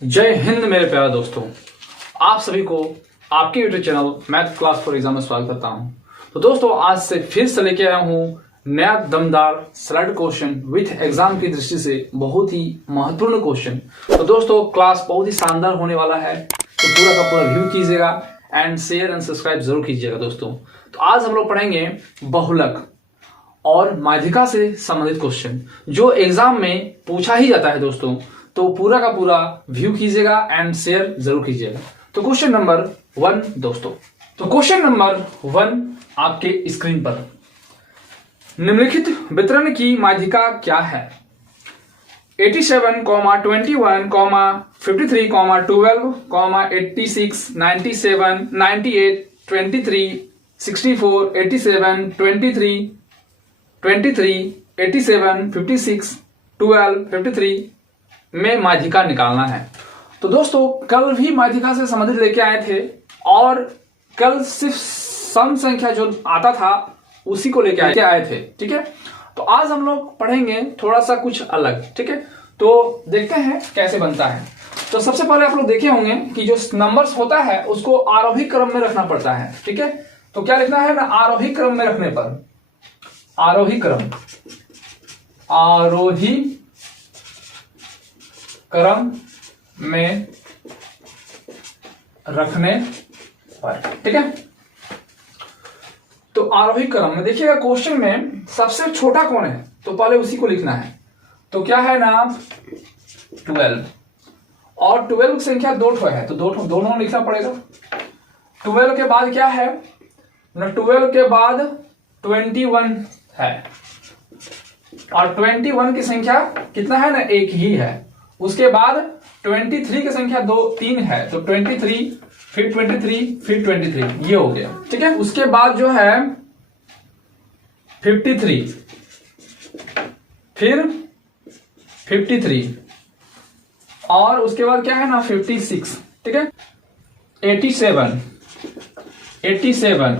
जय हिंद मेरे प्यारे दोस्तों, आप सभी को आपके YouTube channel math class for exam में स्वागत करता हूं। तो दोस्तों आज से फिर से लेके आया हूं नया दमदार स्लाइड क्वेश्चन विथ एग्जाम की दृष्टि से बहुत ही महत्वपूर्ण क्वेश्चन। तो दोस्तों क्लास बहुत ही शानदार होने वाला है, तो पूरा का पूरा व्यू कीजिएगा एंड शेयर एंड सब्सक्राइब जरूर कीजिएगा दोस्तों। तो आज हम लोग पढ़ेंगे बहुलक और माध्यिका से संबंधित क्वेश्चन जो एग्जाम में पूछा ही जाता है दोस्तों। तो पूरा का पूरा व्यू कीजिएगा एंड शेयर जरूर कीजिएगा। तो क्वेश्चन नंबर 1 दोस्तों, तो क्वेश्चन नंबर 1 आपके स्क्रीन पर निम्नलिखित वितरण की माध्यिका क्या है? 87, 21, 53, 12, 86, 97, 98, 23, 64, 87, 23, 87, 56, 12, 53 में माध्यिका निकालना है। तो दोस्तों कल भी माध्यिका से संबंधित लेके आए थे और कल सिर्फ सम संख्या जो आता था उसी को लेके आए थे, ठीक है। तो आज हम लोग पढ़ेंगे थोड़ा सा कुछ अलग, ठीक है। तो देखते हैं कैसे बनता है। तो सबसे पहले आप लोग देखे होंगे कि जो नंबर्स होता है उसको आरोही क्रम में रखना पड़ता है, ठीक है। तो क्या लिखना है ना, आरोही क्रम में रखने पर, आरोही क्रम में रखने पर, ठीक है। तो आरोही क्रम में देखिएगा क्वेश्चन में सबसे छोटा कौन है तो पहले उसी को लिखना है। तो क्या है ना 12 और 12 की संख्या 2 है तो दोनों लिखना पड़ेगा। 12 के बाद क्या है ना, 12 के बाद 21 है और 21 की संख्या कितना है ना, एक ही है। उसके बाद 23 की संख्या 3 है तो 23, फिर 23, फिर 23, ये हो गया, ठीक है। उसके बाद जो है 53, फिर 53 और उसके बाद क्या है ना 56, ठीक है। 87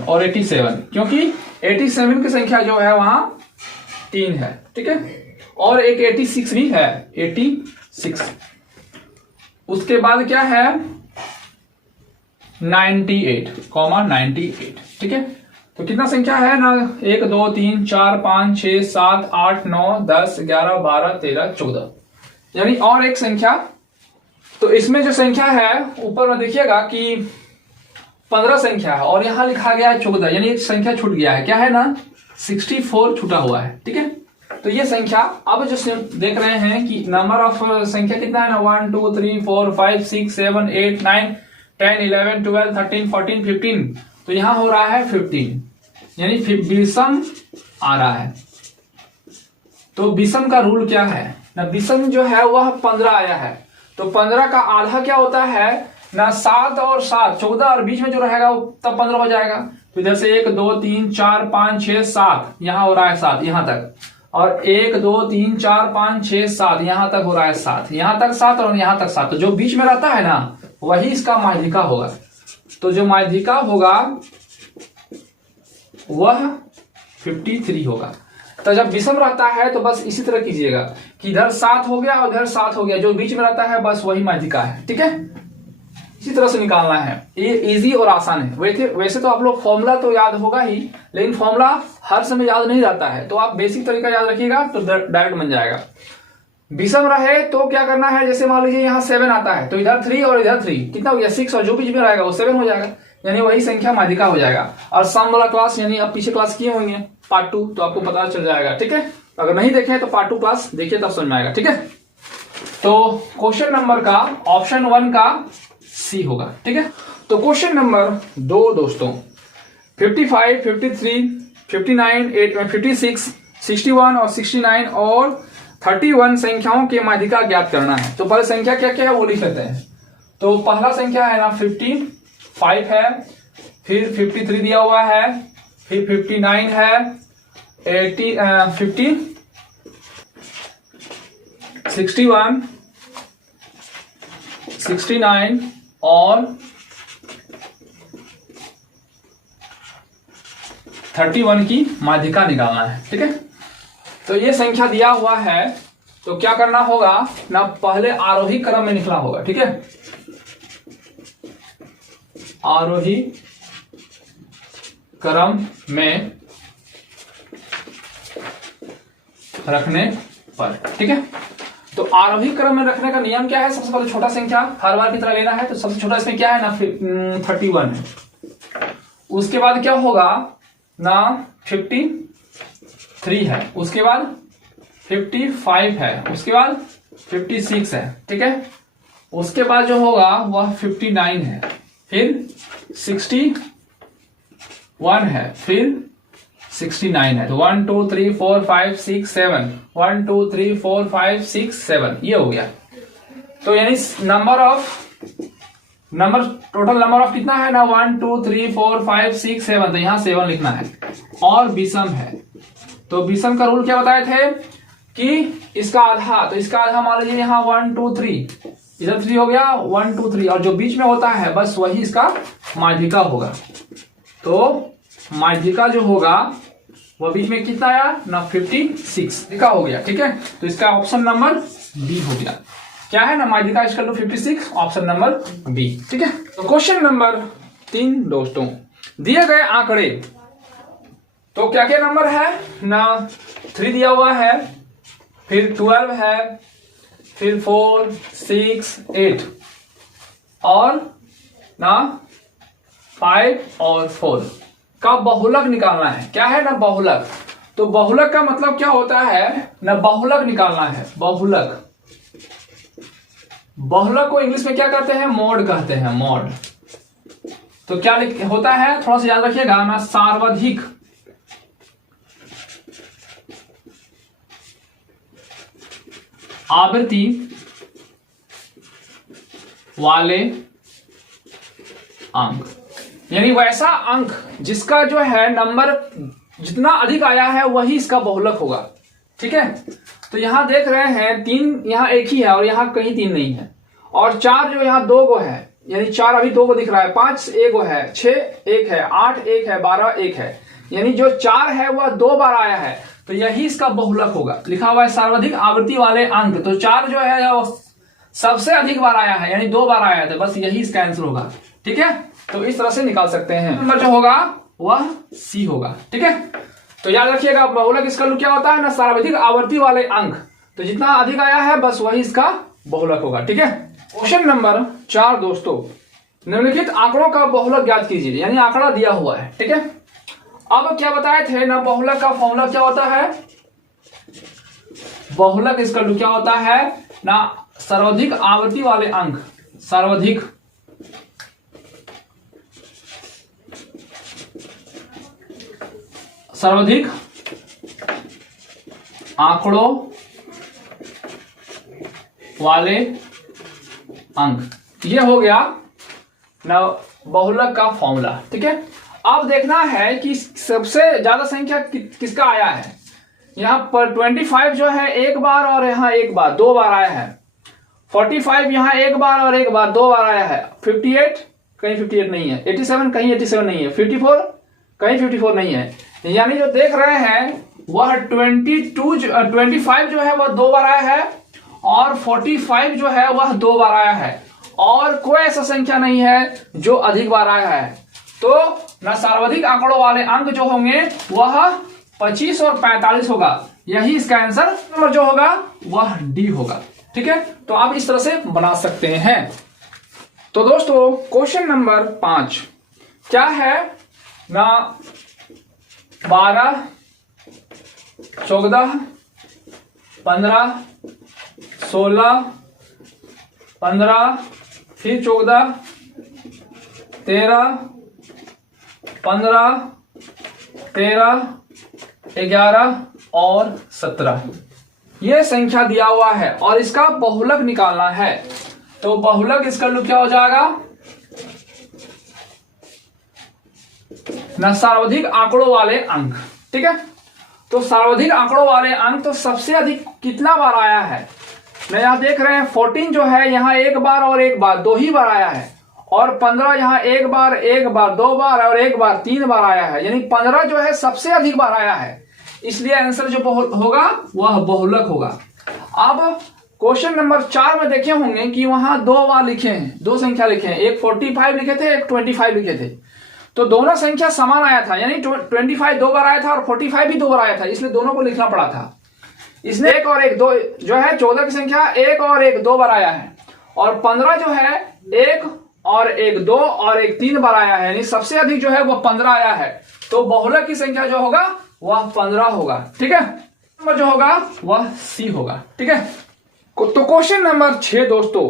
और 87 क्योंकि 87 की संख्या जो है वहां 3 है, ठीक है। और एक 86 भी है, 86। उसके बाद क्या है 98, ठीक है। तो कितना संख्या है ना, 1 2 3 4 5 6 7 8 9 10 11 12 13 14, यानी और एक संख्या। तो इसमें जो संख्या है ऊपर में देखिएगा कि 15 संख्या है और यहां लिखा गया है 14, यानी एक संख्या छूट गया है, क्या है ना 64 छूटा हुआ है, ठीक है। तो ये संख्या अब जो देख रहे हैं कि नंबर ऑफ संख्या कितना है ना 1 2 3 4 5 6 7 8 9 10 11 12 13 14 15, तो यहां हो रहा है 15, यानी विषम आ रहा है। तो विषम का रूल क्या है ना, विषम जो है वह 15 आया है तो 15 का आधा क्या होता है ना 7 और 7 14 और बीच में जो रहेगा वो तब 15 हो जाएगा। तो इधर से 1 2 3 4 5 6 7 यहां हो रहा है 7 यहां तक, और 1 2 3 4 5 6 7 यहां तक हो रहा है 7, यहां तक 7 और यहां तक 7। तो जो बीच में रहता है ना वही इसका माध्यिका होगा। तो जो माध्यिका होगा वह 53 होगा। तो जब विषम रहता है तो बस इसी तरह कीजिएगा कि इधर 7 हो गया और इधर 7 हो गया, जो बीच में रहता है बस वही माध्यिका है, ठीक है। इसी तरह से निकालना है, ये इजी और आसान है। वैसे तो आप लोग फॉर्मूला तो याद होगा ही, लेकिन फॉर्मूला हर समय याद नहीं रहता है, तो आप बेसिक तरीका याद रखिएगा तो डायरेक्ट बन जाएगा। विषम रहे तो क्या करना है, जैसे मान लीजिए यहाँ 7 आता है तो इधर 3 और इधर 3 कितना हो गया 6, और जो बीच में रहेगा वो 7 हो जाएगा, यानी वही संख्या माध्यिका हो जाएगा। और सम वाला क्लास यानी आप पीछे क्लास किए होंगे पार्ट 2, तो आपको पता चल जाएगा, ठीक है। अगर नहीं देखे तो पार्ट 2 क्लास देखिए तब समझ में आएगा, ठीक है। तो क्वेश्चन नंबर का ऑप्शन 1 का सी होगा, ठीक है। तो क्वेश्चन नंबर 2 दोस्तों, 55, 53, 59, 56, 61 और 69 और 31 संख्याओं के माध्यिका ज्ञात करना है। तो पहले संख्या क्या क्या है वो लिख लेते हैं। तो पहला संख्या है ना 55 है, फिर 53 दिया हुआ है, फिर 59 है, 50, 61, 69 और 31 की माध्यिका निकालना है, ठीक है। तो ये संख्या दिया हुआ है तो क्या करना होगा ना, पहले आरोही क्रम में लिखना होगा, ठीक है, आरोही क्रम में रखने पर, ठीक है। तो आरोही क्रम में रखने का नियम क्या है, सबसे पहले छोटा संख्या हर बार की तरह लेना है, तो सबसे छोटा इसमें क्या है ना 31 है। उसके बाद क्या होगा ना 53 है, उसके बाद 55 है, उसके बाद 56 है, ठीक है। उसके बाद जो होगा वह 59 है, फिर 61 है, फिर 69 है। तो 1 2 3 4 5 6 7 1 2 3 4 5 6 7 ये हो गया। तो यानी टोटल नंबर ऑफ कितना है ना 1 2 3 4 5 6 7, तो यहां 7 लिखना है। और विषम है, तो विषम का रूल क्या बताए थे कि इसका आधा, तो इसका आधा मान लीजिए यहाँ 1 2 3, इधर 3 हो गया 1 2 3, और जो बीच में होता है बस वही इसका माध्यिका होगा। तो माध्यिका जो होगा वह बीच में कितना आया ना 56 का हो गया, ठीक है। तो इसका ऑप्शन नंबर बी हो गया। क्या है ना माध्यिका equal to 56, option number B, ठीक है। तो क्वेश्चन नंबर 3 दोस्तों, दिए गए आंकड़े, तो क्या क्या नंबर है ना 3 दिया हुआ है, फिर 12 है, फिर 4 6 8 और ना 5 और 4 का बहुलक निकालना है। क्या है ना बहुलक, तो बहुलक का मतलब क्या होता है ना, बहुलक निकालना है। बहुलक, बहुलक को इंग्लिश में क्या कहते हैं, मॉड कहते हैं, मॉड। तो क्या होता है थोड़ा सा याद रखिएगा ना, सार्वधिक आवृत्ति वाले अंक, यानी वैसा अंक जिसका जो है नंबर जितना अधिक आया है वही इसका बहुलक होगा, ठीक है। तो यहां देख रहे हैं 3 यहां एक ही है और यहां कहीं 3 नहीं है, और 4 जो यहां 2 गो है, यानी 4 अभी 2 को दिख रहा है, 5 1 गो है, 6 1 है, 8 1 है, 12 1 है, यानी जो 4 है वह 2 बार आया है, तो यही इसका बहुलक होगा। लिखा हुआ है सर्वाधिक आवृत्ति वाले अंक, तो 4 जो है वो सबसे अधिक बार आया है, यानी 2 बार आया है, तो बस यही इसका आंसर होगा, ठीक है। तो इस तरह से निकाल सकते हैं। नंबर जो होगा वह सी होगा, ठीक है। तो याद रखिएगा बहुलक इसका क्या होता है ना, सर्वाधिक आवर्ती वाले अंक, तो जितना अधिक आया है बस वही इसका बहुलक होगा, ठीक है। क्वेश्चन नंबर 4 दोस्तों, निम्नलिखित आंकड़ों का बहुलक ज्ञात कीजिए, यानी आंकड़ा दिया हुआ है, ठीक है। अब क्या बताए थे ना, बहुलक का फॉर्मूला क्या होता है, बहुलक इसका क्या होता है ना, सर्वाधिक आवृत्ति वाले अंक, सर्वाधिक आंकड़ों वाले अंक, ये हो गया ना बहुलक का फॉर्मूला, ठीक है। अब देखना है कि सबसे ज्यादा संख्या किसका आया है। यहां पर 25 जो है एक बार और यहां एक बार 2 बार आया है, 45 यहां एक बार और एक बार 2 बार आया है, 58 कहीं 58 नहीं है, 87 कहीं 87 नहीं है, 54 कहीं 54 नहीं है, यानी जो देख रहे हैं वह 25 जो है वह 2 बार आया है, और 45 जो है वह 2 बार आया है, और कोई ऐसा संख्या नहीं है जो अधिक बार आया है। तो ना सर्वाधिक आंकड़ों वाले अंक जो होंगे वह 25 और 45 होगा, यही इसका आंसर नंबर जो होगा वह डी होगा, ठीक है। तो आप इस तरह से बना सकते हैं। तो दोस्तों क्वेश्चन नंबर 5 क्या है ना, 12 14 15 16 15 फिर 14 13 15 13 11 और 17 ये संख्या दिया हुआ है और इसका बहुलक निकालना है। तो बहुलक इसका क्या हो जाएगा ना, सर्वाधिक आंकड़ों वाले अंक, ठीक है। तो सर्वाधिक आंकड़ों वाले अंक, तो सबसे अधिक कितना बार आया है ना, यहां देख रहे हैं 14 जो है यहां एक बार और एक बार 2 ही बार आया है, और 15 यहां एक बार 2 बार और एक बार 3 बार आया है, यानी 15 जो है सबसे अधिक बार आया है, इसलिए आंसर जो होगा वह बहुलक होगा। अब क्वेश्चन नंबर 4 में देखे होंगे कि वहां दो बार लिखे हैं, दो संख्या लिखे हैं, एक 45 लिखे थे, एक 25 लिखे थे। तो दोनों संख्या समान आया था, यानी 25 दो बार आया था और 45 भी दो बार आया था, इसलिए दोनों को लिखना पड़ा था। इसने एक और एक दो जो है 14 की संख्या एक और एक दो बार आया है, और 15 जो है एक और एक दो और एक 3 बार आया है, यानी सबसे अधिक जो है वो 15 आया है। तो बहुलक की संख्या जो होगा वह 15 होगा। ठीक है, नंबर जो होगा वह सी होगा। ठीक है, तो क्वेश्चन नंबर 6 दोस्तों,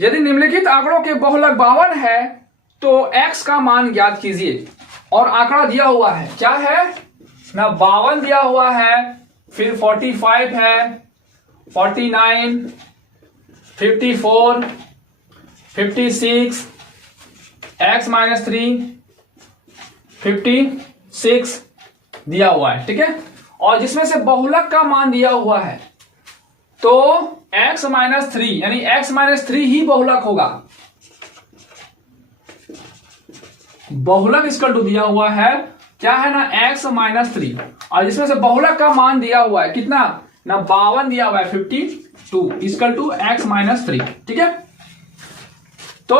यदि निम्नलिखित आंकड़ों के बहुलक 52 है तो x का मान ज्ञात कीजिए। और आंकड़ा दिया हुआ है, क्या है ना, 52 दिया हुआ है, फिर 45 है, 49, 54, 56, x-3, 56 दिया हुआ है। ठीक है, और जिसमें से बहुलक का मान दिया हुआ है, तो x-3 यानी x-3 ही बहुलक होगा। बहुलक इसका दिया हुआ है, क्या है ना, x-3, और जिसमें से बहुलक का मान दिया हुआ है कितना ना, 52 दिया हुआ है, 52 इक्वल टू x-3। ठीक है, तो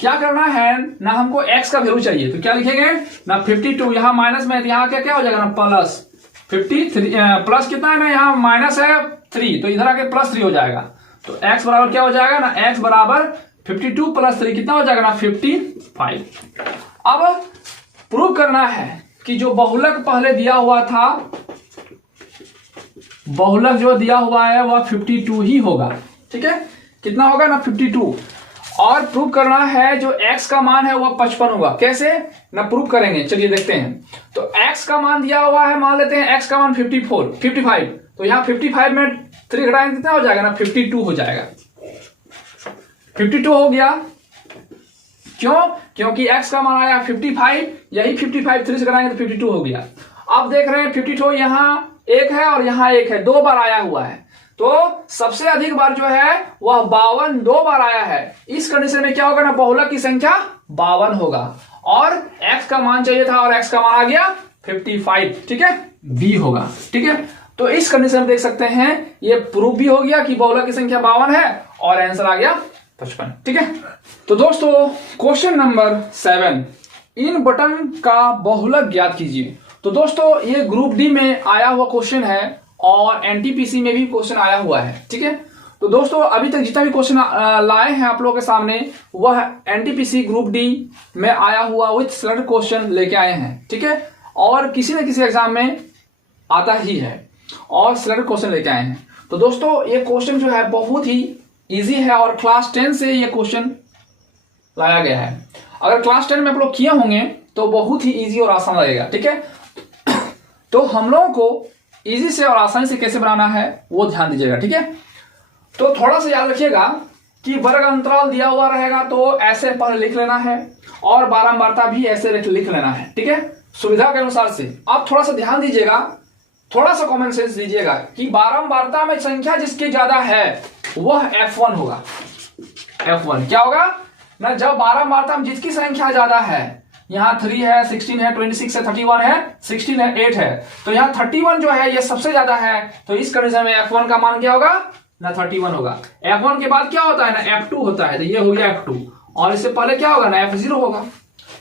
क्या करना है ना, हमको x का वैल्यू चाहिए, तो क्या लिखेंगे ना, 52 यहां माइनस में, यहां क्या क्या हो जाएगा ना, प्लस 53 प्लस कितना है ना, यहां माइनस है 3, तो इधर आके प्लस 3 हो जाएगा। तो x बराबर क्या हो जाएगा ना, x बराबर 52 प्लस 3 कितना हो जाएगा ना, 55। अब प्रूव करना है कि जो बहुलक पहले दिया हुआ था, बहुलक जो दिया हुआ है वह 52 ही होगा। ठीक है, कितना होगा ना, 52। और प्रूव करना है जो x का मान है वह 55 होगा। कैसे ना प्रूव करेंगे, चलिए देखते हैं। तो x का मान दिया हुआ है, मान लेते हैं x का मान 55, तो यहां 55 में 3 घटाएंगे कितना हो जाएगा ना, 52 हो जाएगा। 52 हो गया, क्यों, क्योंकि x का मान आया 55, यही 55 3 से घटाएंगे तो 52 हो गया। अब देख रहे हैं 52 यहां एक है और यहां एक है, दो बार आया हुआ है, तो सबसे अधिक बार जो है वह 52 दो बार आया है। इस कंडीशन में क्या होगा ना, बहुलक की संख्या 52 होगा, और x का मान चाहिए था और x का मान आ गया 55। ठीक है, b होगा। ठीक है, तो इस कंडीशन में देख सकते हैं ये प्रूफ भी हो गया कि बहुलक की संख्या 52 है और आंसर आ गया 55। ठीक है, तो दोस्तों क्वेश्चन नंबर 7, इन बटन का बहुलक ज्ञात कीजिए। तो दोस्तों ये ग्रुप डी में आया हुआ क्वेश्चन है और एनटीपीसी में भी क्वेश्चन आया हुआ है। ठीक है, तो दोस्तों अभी तक जितना भी क्वेश्चन लाए हैं आप लोगों के सामने, वह एनटीपीसी ग्रुप डी में आया हुआ विथ सिलेक्टेड क्वेश्चन लेके आए हैं। ठीक है, और किसी न किसी एग्जाम में आता ही है और सिलेक्टेड क्वेश्चन लेके आए हैं। तो दोस्तों ये क्वेश्चन जो है बहुत ही इजी है और क्लास 10 से ये क्वेश्चन लाया गया है। अगर क्लास 10 में आप लोग किए होंगे तो बहुत ही इजी और आसान लगेगा। ठीक है, तो हम लोगों को इजी से और आसानी से कैसे बनाना है वो ध्यान दीजिएगा। ठीक है, तो थोड़ा सा याद रखिएगा कि वर्ग अंतराल दिया हुआ रहेगा तो ऐसे पहले लिख लेना है और बारंबारता भी ऐसे लिख लेना है। ठीक है, सुविधा के अनुसार से। आप थोड़ा सा ध्यान दीजिएगा, थोड़ा सा कॉमन सेंस दीजिएगा कि बारंबारता में संख्या जिसकी ज्यादा है वह F1 होगा। F1 क्या होगा ना, जब बारंबारता में जिसकी संख्या ज्यादा है, यहाँ 3 है, 16 है, 26 है, 31 है, 16 है, 8 है, तो यहाँ 31 जो है ये सबसे ज्यादा है, तो इस कंडीशन में F1 का मान क्या होगा ना, 31 होगा। F1 के बाद क्या होता है ना, F2 होता है, तो ये हो गया F2, और इससे पहले क्या होगा ना, F0 होगा।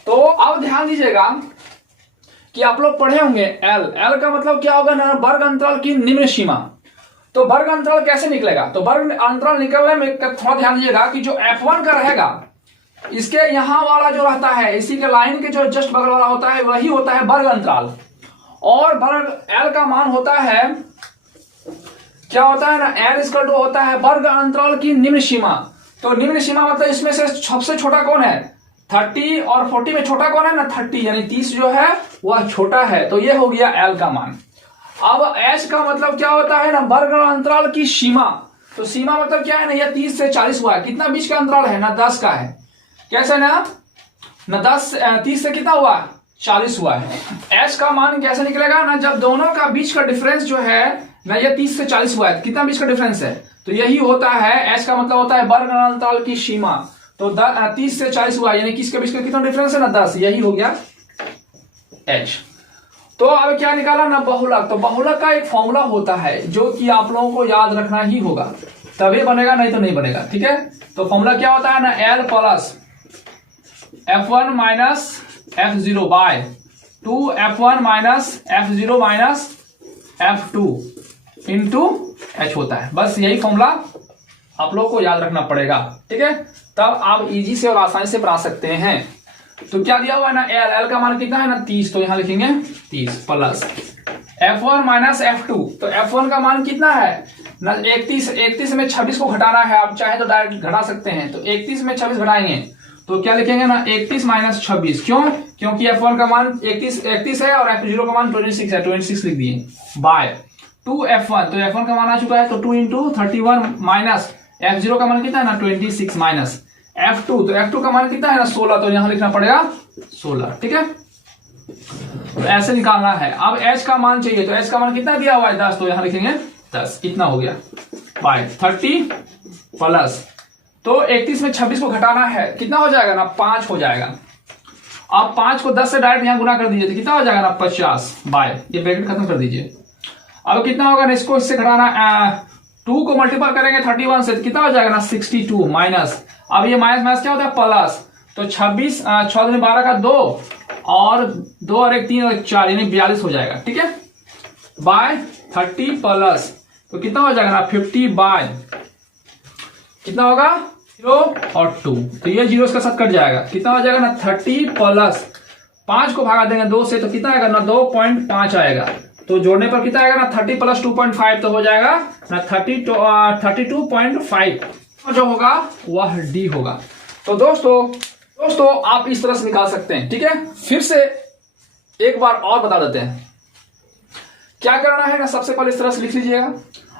तो अब ध्यान दीजिएगा कि आप लोग पढ़े होंगे L का मतलब क्या होगा ना, वर्ग अंतराल की निम्न सीमा। तो वर्ग अंतराल कैसे निकलेगा, तो वर्ग अंतराल निकलने में थोड़ा ध्यान दीजिएगा कि जो F1 का रहेगा, इसके यहां वाला जो रहता है, इसी के लाइन के जो जस्ट बगल वाला होता है, वही होता है वर्ग अंतराल। और वर्ग L का मान होता है, क्या होता है ना, L इक्वल टू होता है वर्ग अंतराल की निम्न सीमा। तो निम्न सीमा मतलब इसमें से सबसे छोटा कौन है, 30 और 40 में छोटा कौन है ना, 30, यानी 30 जो है वह छोटा है, तो ये हो गया L का मान। अब H का मतलब क्या होता है ना, वर्ग अंतराल की सीमा। तो सीमा मतलब क्या है ना, यह 30 से 40 हुआ है, कितना बीच का अंतराल है ना, 10 का है। कैसे ना 30 से कितना हुआ, 40 हुआ है। H का मान कैसे निकलेगा ना, जब दोनों का बीच का डिफरेंस जो है ना, ये 30 से 40 हुआ है, कितना बीच का डिफरेंस है, तो यही होता है H का मतलब होता है वर्ग अंतराल की सीमा। तो 30 से 40 हुआ, यानी किसके बीच का कितना डिफरेंस है ना, 10, यही हो गया H। तो अब क्या निकाला ना, बहुलक। तो बहुलक का एक फॉर्मूला होता है जो कि आप लोगों को याद रखना ही होगा, तभी बनेगा, नहीं तो नहीं बनेगा। ठीक है, तो फॉर्मूला क्या होता है ना, L plus F1 minus F0 by 2 F1 minus F0 minus F2 into H होता है। बस यही फॉर्मूला आप लोगों को याद रखना पड़ेगा। ठीक है, तब आप इजी से और आसानी से बना सकते हैं। तो क्या दिया हुआ है ना, L का मान कितना है ना 30, तो यहां लिखेंगे 30 प्लस F1 माइनस F2। तो F1 का मान कितना है ना 31 में 26 को घटाना है, आप चाहे तो डायरेक्ट घटा सकते हैं। तो 31 में 26 घटाएंगे तो क्या लिखेंगे ना 31 माइनस 26। क्यों? क्योंकि F1 का मान 31 है और F0 का मान 26 है, 26 लिख दिए बाय 2 F1। तो F1 का मान आ चुका है, तो 2 इंटू 31 माइनस F0 का मान कितना है ना 26 माइनस F2। तो F2 का मान कितना है ना 16, तो यहां लिखना पड़ेगा 16। ठीक है, तो ऐसे निकालना है। अब H का मान चाहिए, तो H का मान कितना दिया हुआ है 10, तो यहां लिखेंगे 10। कितना हो गया बाय 30 प्लस, तो 31 में 26 को घटाना है, कितना हो जाएगा ना 5 हो जाएगा। आप 5 को 10 से डायरेक्ट यहां गुना कर दीजिए, तो कितना हो जाएगा ना 50 बाय, ये ब्रैकेट खत्म कर दीजिए। अब कितना होगा ना, इसको इससे घटाना 2 को मल्टीपल करेंगे 31 से, तो कितना हो जाएगा ना 62 माइनस, अब ये माइनस माइनस क्या होता है प्लस, तो 26 6 दूनी 12 का 2 और 2 और 1 3 और 4 यानी 42 हो जाएगा। ठीक है, बाय 30 प्लस, तो कितना हो जाएगा ना 50 बाय कितना होगा 0 और 2, तो ये 0 का साथ कट जाएगा। कितना हो जाएगा ना 30 प्लस 5 को भागा देंगे 2 से, तो कितना आएगा ना 2.5 आएगा। तो जोड़ने पर कितना आएगा ना 30 प्लस 2.5, तो हो जाएगा ना 32.5 जो होगा वह डी होगा। तो दोस्तों आप इस तरह से निकाल सकते हैं। ठीक है, फिर से एक बार और बता देते हैं क्या करना है ना। सबसे पहले इस तरह से लिख लीजिएगा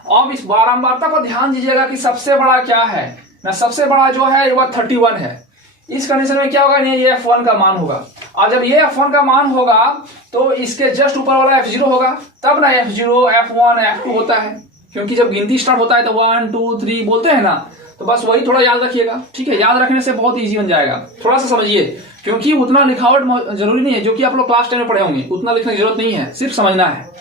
और इस बारंबारता पर ध्यान दीजिएगा कि सबसे बड़ा क्या है ना, सबसे बड़ा जो है वह 31 है। इस कंडीशन में क्या होगा, ये F1 का मान होगा, और जब ये F1 का मान होगा तो इसके जस्ट ऊपर वाला F0 होगा, तब ना F0 F1 F2 होता है, क्योंकि जब गिनती स्टार्ट होता है तो 1 2 3 बोलते हैं ना, तो बस वही थोड़ा याद रखिएगा। ठीक है, याद रखने से बहुत इजी बन जाएगा, थोड़ा सा समझिए, क्योंकि उतना लिखावट जरूरी नहीं है, जो कि आप लोग क्लास 10 में पढ़े होंगे उतना लिखने की जरूरत नहीं है, सिर्फ समझना है।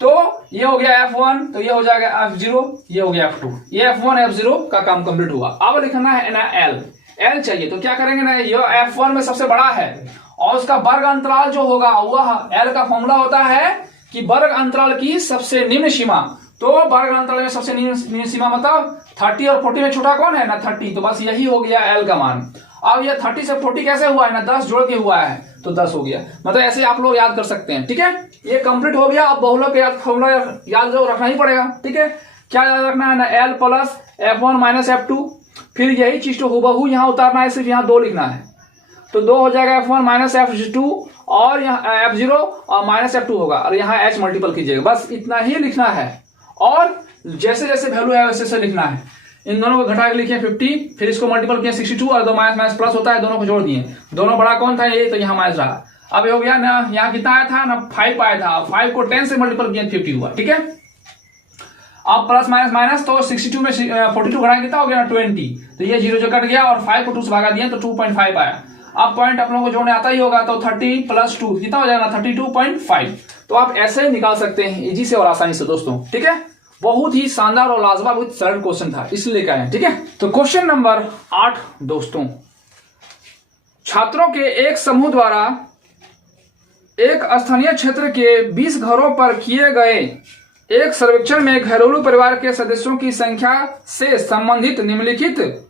तो ये हो गया F1, तो ये हो जाएगा F0, ये हो गया F2, ये F1 F0 का काम कंप्लीट हुआ। अब लिखना है ना L चाहिए, तो क्या करेंगे ना, ये F1 में सबसे बड़ा है और उसका वर्ग अंतराल जो होगा वह L का फॉर्मूला होता है कि वर्ग अंतराल की सबसे निम्न सीमा। तो वर्ग अंतराल में सबसे निम्न सीमा मतलब 30 और 40 में छोटा कौन है ना 30, तो बस यही हो गया L का मान। अब ये 30 से 40 कैसे हुआ है ना 10 जोड़ के हुआ है, तो 10 हो गया। मतलब ऐसे आप लोग याद कर सकते हैं। ठीक है, ये कंप्लीट हो गया। अब बहुलक के फॉर्मूला याद रखना ही पड़ेगा। ठीक है, क्या याद रखना है ना, L plus F1 minus F2, फिर यही चीज तो हुबहू यहाँ उतारना है, सिर्फ यहाँ 2 लिखना है, तो 2 हो जाएगा F1 माइनस F2 और यहाँ F0 और माइनस F2 होगा, और यहाँ H मल्टीपल कीजिएगा, बस इतना ही लिखना है। और जैसे जैसे वैल्यू है वैसे वैसे लिखना है। इन दोनों को घटा के लिखे 50, फिर इसको मल्टीपल किया 62 और 2 माइनस माइनस प्लस होता है, दोनों को जोड़ दिए, दोनों बड़ा कौन था ये, तो यहाँ माइनस रहा। अब ये हो गया ना, यहाँ कितना आया था ना 5 आया था, 5 को 10 से मल्टीपल किया 50 हुआ। ठीक है, अब प्लस माइनस माइनस, तो 62 में 42 घटाएंगे कितना हो गया ना 20, तो ये 0 जो कट गया और 5 को 2 से भागा दिया तो 2.5 आया। अब पॉइंट आप लोगों को जोड़ने आता ही होगा, तो 30 प्लस 2 कितना हो जाएगा 32.5। तो आप ऐसे निकाल सकते हैं इजी से और आसानी से दोस्तों। ठीक है, बहुत ही शानदार और लाजवाब सरल क्वेश्चन था, इसलिए लेकर आए। ठीक है, तो क्वेश्चन नंबर 8 दोस्तों, छात्रों के एक समूह द्वारा एक स्थानीय क्षेत्र के 20 घरों पर किए गए एक सर्वेक्षण में घरेलू परिवार के सदस्यों की संख्या से संबंधित निम्नलिखित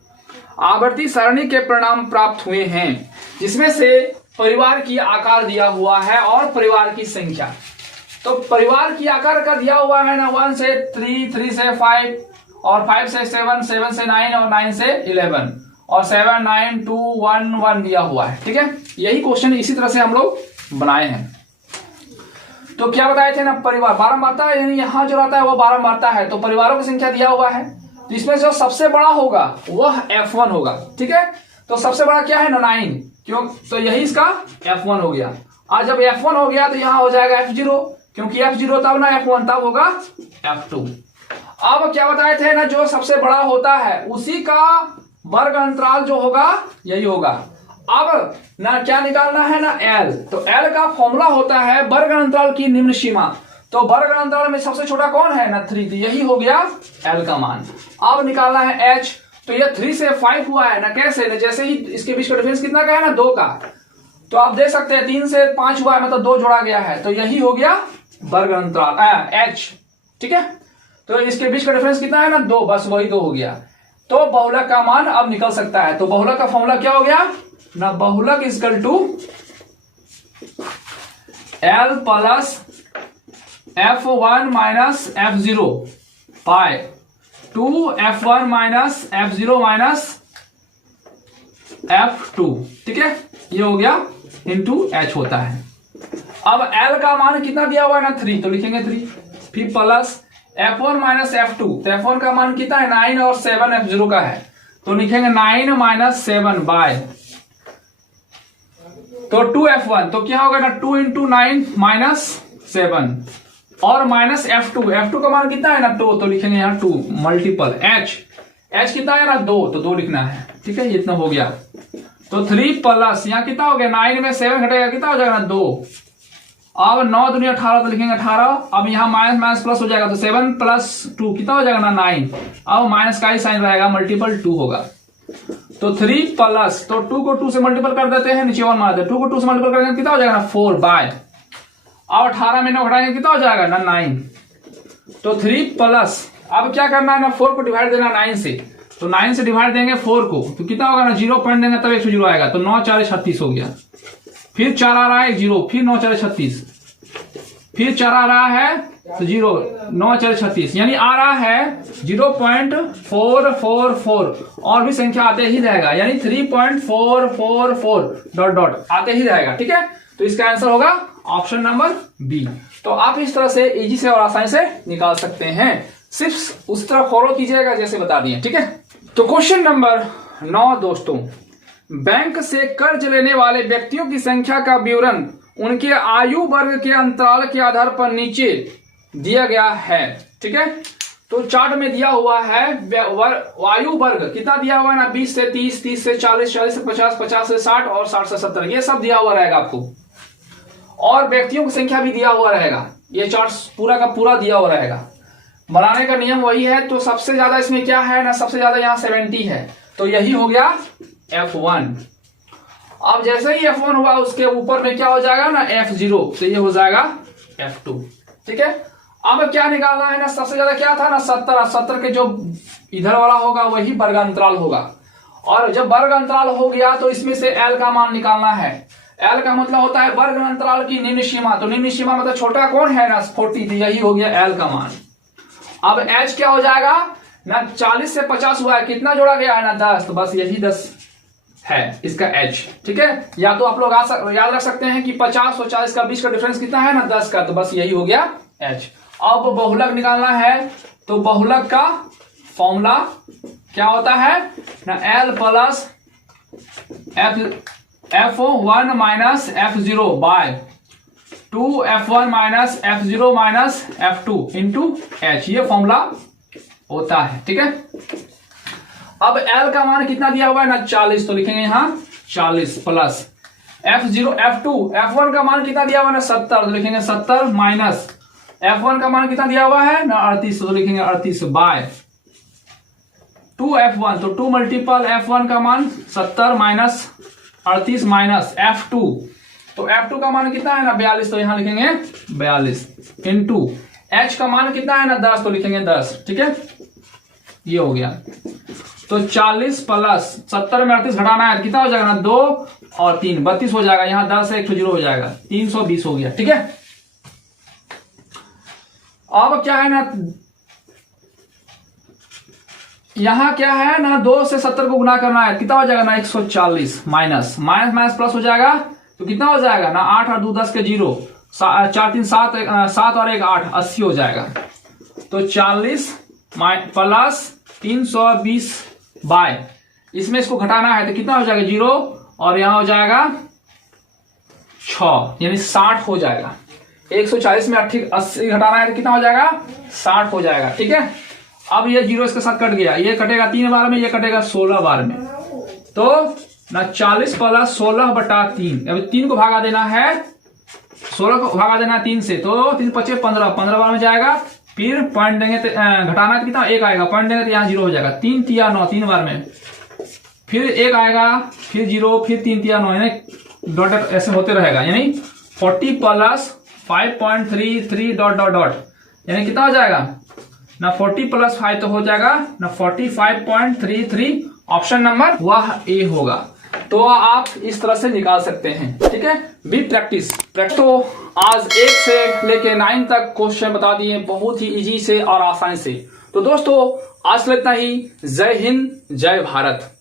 आवर्ती सारणी के परिणाम प्राप्त हुए हैं, जिसमें से परिवार की आकार दिया हुआ है और परिवार की संख्या। तो परिवार की आकार का दिया हुआ है ना 1 से 3, 3 से 5 और 5 से 7, 7 से 9 और 9 से 11 और 7, 9, 2, 1, 1 दिया हुआ है। ठीक है, यही क्वेश्चन इसी तरह से हम लोग बनाए हैं। तो क्या बताए थे ना, परिवार बारंबारता यानी यहाँ जो रहता है वो बारंबारता है, तो परिवारों की संख्या दिया हुआ है, तो इसमें जो सबसे बड़ा होगा वह F1 होगा। ठीक है, तो सबसे बड़ा क्या है ना 9, क्यों, तो यही इसका F1 हो गया। और जब F1 हो गया तो यहाँ हो जाएगा F0, क्योंकि F0 तब ना F1 तब होगा F2। अब क्या बताए थे ना, जो सबसे बड़ा होता है उसी का वर्ग अंतराल जो होगा यही होगा, अब ना क्या निकालना है ना एल, तो एल का फॉर्मूला होता है वर्ग अंतराल की निम्न सीमा। तो वर्ग अंतराल में सबसे छोटा कौन है ना 3, तो यही हो गया एल का मान। अब निकालना है एच, तो ये 3 से 5 हुआ है ना, कैसे ना जैसे ही इसके बीच का डिफरेंस कितना का है ना 2 का, तो आप देख सकते हैं 3 से 5 हुआ है मतलब 2 जोड़ा गया है, तो यही हो गया वर्ग अंतराल एच। ठीक है, तो इसके बीच का डिफरेंस कितना है ना 2, बस वही 2 हो गया। तो बहुलक का मान अब निकल सकता है। तो बहुलक का फॉर्मूला क्या हो गया ना, बहुलक equal to L plus F1 minus F0 by 2F1 minus F0 minus F2। ठीक है, ये हो गया इंटू एच होता है। अब L का मान कितना दिया हुआ है ना 3, तो लिखेंगे 3, फिर प्लस F1 माइनस F2, तो F1 का मान कितना है 9 और 7 F0 का है, तो लिखेंगे 9 माइनस 7 बाय, तो 2F1, तो क्या होगा ना 2 इंटू 9 माइनस 7 और माइनस F2 का मान कितना है ना 2, तो लिखेंगे यहाँ 2 मल्टीपल H कितना है ना 2, तो 2 लिखना है। ठीक है, इतना हो गया। तो 3 प्लस यहाँ कितना हो गया 9 में 7 घटेगा कितना हो जाएगा ना 2, अब 9 दूनी 18, तो लिखेंगे 18। अब यहाँ माइनस माइनस प्लस हो जाएगा, तो 7 प्लस 2 कितना हो जाएगा ना 9, अब माइनस का ही साइन रहेगा, मल्टीपल 2 होगा। तो 3 प्लस, तो 2 को 2 से मल्टीपल कर देते हैं, नीचे 1 मारते हैं, 2 को 2 से मल्टीपल करेंगे कितना हो जाएगा ना 4 बाय, अब 18 में 9 घटाएंगे कितना हो जाएगा ना 9, तो 3 प्लस, अब क्या करना है ना 4 को डिवाइड देना 9 से, तो 9 से डिवाइड देंगे 4 को, तो कितना होगा ना 0 पॉइंट देंगे तब 100 आएगा, तो 9 4 36 हो गया। फिर 4 आ रहा है 0, फिर 9 4 36, फिर 4 आ रहा है तो 0, 9 4 36, यानी आ रहा है 0.444 और भी संख्या आते ही रहेगा, यानी 3.444 डॉट डॉट आते ही रहेगा। ठीक है, तो इसका आंसर होगा ऑप्शन नंबर बी। तो आप इस तरह से इजी से और आसानी से निकाल सकते हैं, सिर्फ उस तरह फॉलो कीजिएगा जैसे बता दिए। ठीक है, तो क्वेश्चन नंबर 9 दोस्तों, बैंक से कर्ज लेने वाले व्यक्तियों की संख्या का विवरण उनके आयु वर्ग के अंतराल के आधार पर नीचे दिया गया है। ठीक है, तो चार्ट में दिया हुआ है आयु वर्ग कितना दिया हुआ है ना 20 से 30, 30 से 40, 40 से 50, 50 से 60 और 60 से 70, ये सब दिया हुआ रहेगा आपको, और व्यक्तियों की संख्या भी दिया हुआ रहेगा। ये चार्ट पूरा का पूरा दिया हुआ रहेगा। बनाने का नियम वही है। तो सबसे ज्यादा इसमें क्या है ना, सबसे ज्यादा यहाँ 70 है, तो यही हो गया F1। अब जैसे ही F1 हुआ उसके ऊपर में क्या हो जाएगा ना F0, तो ये हो जाएगा F2। ठीक है, अब क्या निकालना है ना, सबसे ज्यादा क्या था ना 70 के जो इधर वाला होगा वही वर्ग अंतराल होगा, और जब वर्ग अंतराल हो गया तो इसमें से L का मान निकालना है। L का मतलब होता है वर्ग अंतराल की निम्न सीमा, तो निम्न सीमा मतलब छोटा कौन है ना 40, तो यही हो गया L का मान। अब H क्या हो जाएगा ना 40 से 50 हुआ है, कितना जोड़ा गया है ना 10, तो बस यही 10 है इसका H। ठीक है, या तो आप लोग याद रख सकते हैं कि 50 और 40 का बीच का डिफरेंस कितना है ना 10 का, तो बस यही हो गया H। अब बहुलक निकालना है, तो बहुलक का फॉर्मूला क्या होता है ना L plus F1 minus F0 by 2F1 minus F0 minus F2 into H, ये फॉर्मूला होता है। ठीक है, अब L का मान कितना दिया हुआ है ना 40, तो लिखेंगे यहां 40 प्लस F1 का मान कितना दिया हुआ है ना 70, तो लिखेंगे 70 माइनस F1 का मान कितना दिया हुआ है ना 38, तो लिखेंगे 38 बाय 2F1, तो 2 मल्टीपल F1 का मान 70 माइनस 38 माइनस F2, तो F2 का मान कितना है ना 42, तो यहां लिखेंगे 42 इंटू H का मान कितना है ना 10, तो लिखेंगे 10। ठीक है, ये हो गया। तो 40 प्लस 70 में 38 घटाना है, कितना हो जाएगा ना 2 और 3 32 हो जाएगा, यहां 10 है 1 0 हो जाएगा, 320 हो गया। ठीक है, अब क्या है ना यहां क्या है ना 2 से 70 को गुना करना है, कितना हो जाएगा ना 140 माइनस माइनस माइनस प्लस हो जाएगा, तो कितना हो जाएगा ना 8 और 2 10 के 0, 4 3 7 और 1 8 80 हो जाएगा। तो 40 प्लस 320 बाय, इसमें इसको घटाना है तो कितना हो जाएगा 0 और यहां हो जाएगा 6, यानी 60 हो जाएगा। 140 में 80 घटाना है तो कितना हो जाएगा 60 हो जाएगा। ठीक है, अब ये 0 इसके साथ कट गया, ये कटेगा 3 बार में, ये कटेगा 16 बार में, तो ना 40 प्लस 16/3, अभी 3 को भागा देना है, 16 को भागा देना 3 से, तो 3 पचे 15, 15 बार में जाएगा, फिर पॉइंट देंगे तो घटाना है तो कितना 1 आएगा, पॉइंट देंगे तो यहाँ 0 हो जाएगा, 3 तिया 9, 3 बार में, फिर 1 आएगा, फिर 0, फिर 3 तिया 9, यानी डॉट ऐसे होते रहेगा, यानी 40 प्लस 5.33 डॉट डॉट डॉट, यानी कितना हो जाएगा ना 40 प्लस 5 तो हो जाएगा ना 45.33, ऑप्शन नंबर वह ए होगा। तो आप इस तरह से निकाल सकते हैं, ठीक है। Be practice. तो आज 1 से लेके 9 तक क्वेश्चन बता दिए, बहुत ही इजी से और आसानी से। तो दोस्तों आज इतना ही। जय हिंद, जय भारत।